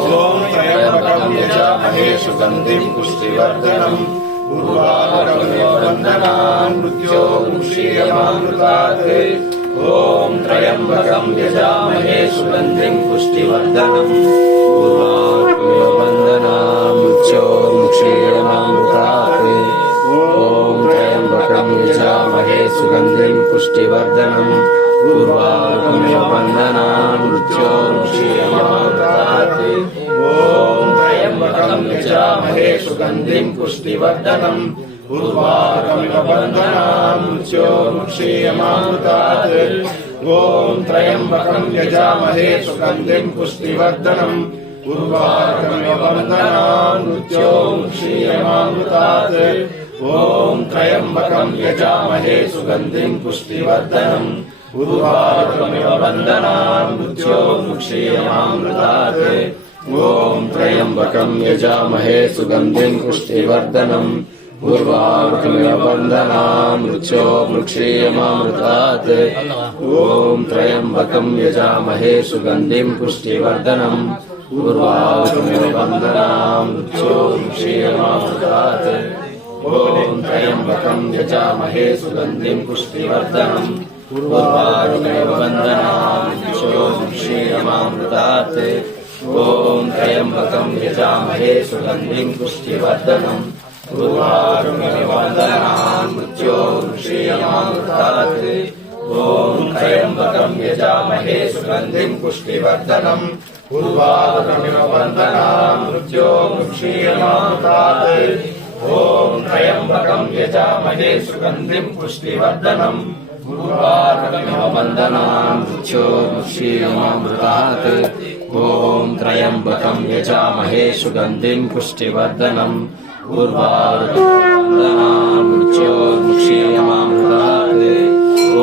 ॐ त्र्यम्बकं यजामहे सुगन्धिं पुष्टिवर्धनम् उर्वारुकमिव बन्धनान् मृत्योर्मुक्षीयमामृतात् ॐ त्र्यम्बकं यजामहे सुगन्धिं पुष्टिवर्धनम् उर्वारुकमिव बन्धनान् मृत्योर्मुक्षीयमामृतात् ॐ त्र्यम्बकं यजामहे सुगन्धिं पुष्टिवर्धनम् उर्वारुकमिव बन्धनान् मृत्योर्मुक्षीयमामृतात् ॐ त्र्यम्बकं यजामहे सुगन्धिं पुष्टिवर्धनम् उर्वारुकमिव बन्धनान् मृत्योर्मुक्षीयमामृतात् ॐ त्र्यम्बकं यजामहे सुगन्धिं पुष्टिवर्धनम् उर्वारुकमिव बन्धनान् मृत्योर्मुक्षीयमामृतात् ॐ त्र्यम्बकं यजामहे सुगन्धिं पुष्टिवर्धनम् उर्वारुकमिव बन्धनान् मृत्योर्मुक्षीयमामृतात् ॐ त्र्यम्बकं यजामहे सुगन्धिं पुष्टिवर्धनम् उर्वारुकमिव बन्धनान् मृत्योर्मुक्षीयमामृतात् ॐ त्र्यम्बकं यजामहे सुगन्धिं पुष्टिवर्धनम् उर्वारुकमिव बन्धनान् मृत्योर्मुक्षीयमामृतात् ॐ त्र्यम्बकं यजामहे सुगन्धिं पुष्टिवर्धनम् उर्वारुकमिव बन्धनान् मृत्योर्मुक्षीयमामृतात् ॐ त्र्यम्बकं यजामहे सुगन्धिं पुष्टिवर्धनम् उर्वारुकमिव बन्धनान् मृत्योर्मुक्षीयमामृतात् ॐ त्र्यम्बकं यजामहे सुगन्धिं पुष्टिवर्धनम् उर्वारुकमिव बन्धनान् मृत्योर्मुक्षीयमामृतात् ॐ त्र्यम्बकं यजामहे सुगन्धिं पुष्टिवर्धनम् उर्वारुकमिव बन्धनान् मृत्योर्मुक्षीयमामृतात् ॐ त्र्यम्बकं यजामहे सुगन्धिं पुष्टिवर्धनम् उर्वारुकमिव बन्धनान् मृत्योर्मुक्षीयमामृतात् ॐ